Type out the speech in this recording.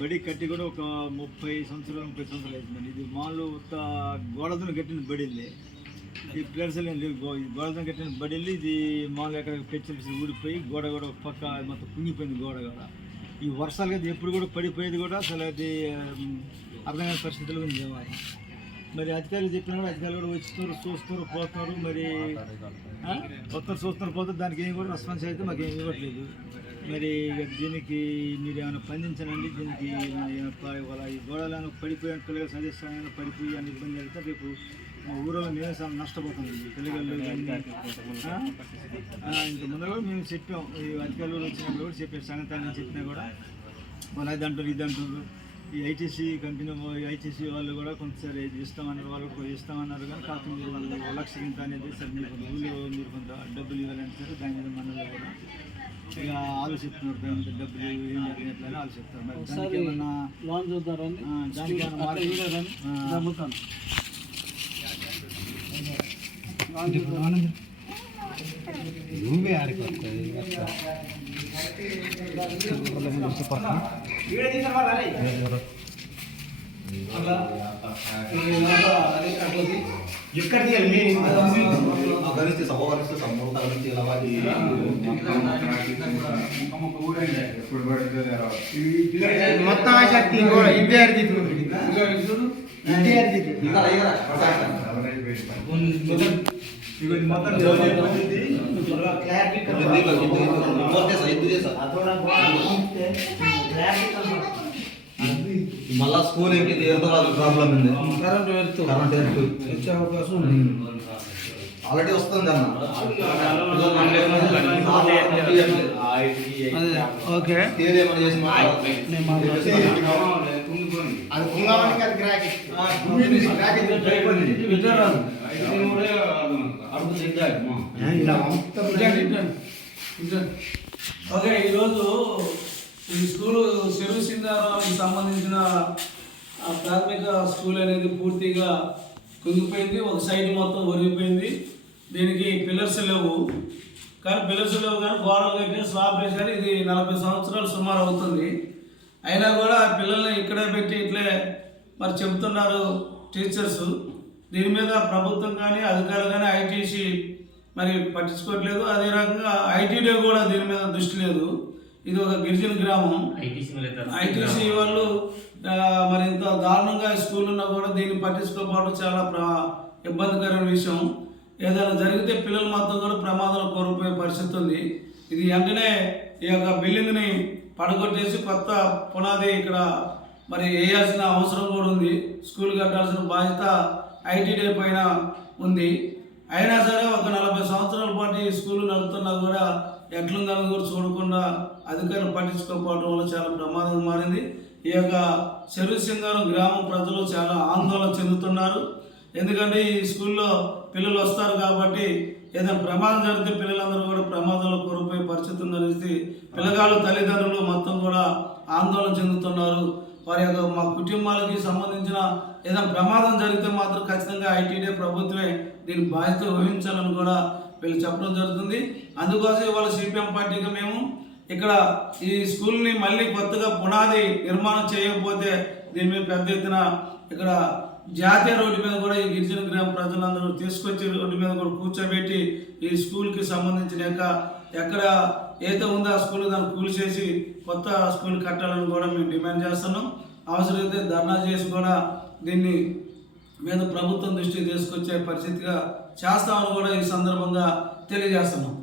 బడి కట్టి కూడా ఒక 30 సంవత్సరాలు అవుతుందండి. ఇది మామూలు గోడతో కట్టిన బడిల్లి ఈ ప్లేస్ గోడతో కట్టిన బడిల్లి ఇది మామూలుగా ఎక్కడ పెచ్చి ఊడిపోయి గోడ కూడా ఒక పక్క మొత్తం కుంగిపోయింది. గోడ కూడా ఈ వర్షాలు కదా ఎప్పుడు కూడా పడిపోయేది కూడా అసలు అది అర్థం కాని పరిస్థితులు ఉంది. మరి అధికారులు చెప్పినా కూడా అధికారులు కూడా వచ్చినారు, చూస్తున్నారు, పోతున్నారు. మరి కొత్తలు చూస్తున్నారు, పోతారు. దానికి ఏం కూడా రెస్పాన్స్ అయితే మాకు ఏమి ఇవ్వట్లేదు. మరి దీనికి మీరు ఏమైనా స్పందించనండి. దీనికి ఈ గోడలను పడిపోయిన పిల్లలు సజెషన్ పడిపోయి అని ఇబ్బంది అయితే రేపు మా ఊరిలో మేమే నష్టపోతుంది. పిల్లలు ఇంత ముందు కూడా మేము చెప్పాం, ఈ అధికారులు వచ్చినప్పుడు కూడా చెప్పాం. సంగతాన్ని చెప్పినా కూడా వాళ్ళు అది అంటారు, ఇది అంటారు. ఈ ఐటీసీ కంపెనీ ఐటీసీ వాళ్ళు కూడా కొంతసారి ఇస్తామన్నారు, వాళ్ళు కూడా ఇస్తామన్నారు. కానీ కాకుండా వాళ్ళు 1 లక్ష ఇంత అనేది సార్ మీరు ఊళ్ళో మీరు కొంత డబ్బులు ఇవ్వాలంటే సార్ దాని మీద మనలో కూడా ఇక ఆలోచిస్తున్నారు. దాని మీద డబ్బులు ఏం జరిగినట్లని ఆలోచిస్తారు. మరి దానికి ఏమన్నా లోన్ చూద్దారని దానికి నువ్వే ఆడిపోతుంది. మొత్తం శక్తి విద్యార్థి మళ్ళా స్కూల్ ప్రాబ్లం ఉంది. కరెంట్ వచ్చే అవకాశం ఉంది. ఆల్రెడీ వస్తుంది అన్న. ఓకే ఓకే, ఈరోజు ఈ స్కూలు చెరువు సింగారానికి సంబంధించిన ప్రాథమిక స్కూల్ అనేది పూర్తిగా కుంగిపోయింది. ఒక సైడ్ మొత్తం ఒరిగిపోయింది. దీనికి పిల్లర్స్ లేవు. కానీ గోడలు కట్టి స్లాబ్ వేసారు. ఇది 40 సంవత్సరాలు సుమారు అవుతుంది. అయినా కూడా పిల్లల్ని ఇక్కడే పెట్టి ఇట్లే మరి చెబుతున్నారు టీచర్స్. దీని మీద ప్రభుత్వం కానీ అధికారులు కానీ ఐటీసీ మరి పట్టించుకోవట్లేదు. అదే రకంగా ఐటీడీ కూడా దీని మీద దృష్టి లేదు. ఇది ఒక గిరిజన గ్రామం. ఐటీసీ వాళ్ళు మరి ఇంత దారుణంగా స్కూల్ ఉన్నా కూడా దీన్ని పట్టించుకోకపోవడం చాలా ఇబ్బందికరమైన విషయం. ఏదైనా జరిగితే పిల్లలు మొత్తం కూడా ప్రమాదాలు కోల్పోయే పరిస్థితి ఉంది. ఇది వెంటనే ఈ యొక్క బిల్డింగ్ని పడగొట్టేసి కొత్త పునాది ఇక్కడ మరి వేయాల్సిన అవసరం కూడా ఉంది. స్కూల్ కట్టాల్సిన బాధ్యత ఐటీడీ పైన ఉంది. అయినా సరే ఒక 40 సంవత్సరాల పాటు ఈ స్కూల్ నడుపుతున్నా కూడా ఎట్లుందని కూడా చూడకుండా అధికారులు పట్టించుకోకపోవడం వల్ల చాలా ప్రమాదం మారింది. ఈ యొక్క చెరువు సింగారం గ్రామం ప్రజలు చాలా ఆందోళన చెందుతున్నారు. ఎందుకంటే ఈ స్కూల్లో పిల్లలు వస్తారు కాబట్టి ఏదైనా ప్రమాదం జరిగితే పిల్లలందరూ కూడా ప్రమాదంలో కోల్పోయే పరిస్థితి ఉందనేసి పిల్లగాళ్ళు తల్లిదండ్రులు మొత్తం కూడా ఆందోళన చెందుతున్నారు. వారి యొక్క మా కుటుంబాలకి సంబంధించిన ఏదైనా ప్రమాదం జరిగితే మాత్రం ఖచ్చితంగా ఐటీడీ ప్రభుత్వమే దీని బాధ్యత వహించాలని కూడా వీళ్ళు చెప్పడం జరుగుతుంది. అందుకోసం ఇవాళ సిపిఎం పార్టీగా మేము ఇక్కడ ఈ స్కూల్ని మళ్ళీ కొత్తగా పునాది నిర్మాణం చేయకపోతే దీని మీద పెద్ద ఎత్తున ఇక్కడ జాతీయ రోడ్డు మీద కూడా ఈ గిరిజన గ్రామ ప్రజలందరూ తీసుకొచ్చి రోడ్డు మీద కూడా కూర్చోబెట్టి ఈ స్కూల్కి సంబంధించిన ఎక్కడ ఏదో ఉందో ఆ స్కూల్ దాన్ని కూల్చేసి కొత్త స్కూల్ కట్టాలని కూడా మేము డిమాండ్ చేస్తున్నాం. అవసరమైతే ధర్నా చేసి కూడా దీన్ని మీద ప్రభుత్వం దృష్టికి తీసుకొచ్చే పరిస్థితిగా చేస్తామని కూడా ఈ సందర్భంగా తెలియజేస్తున్నాం.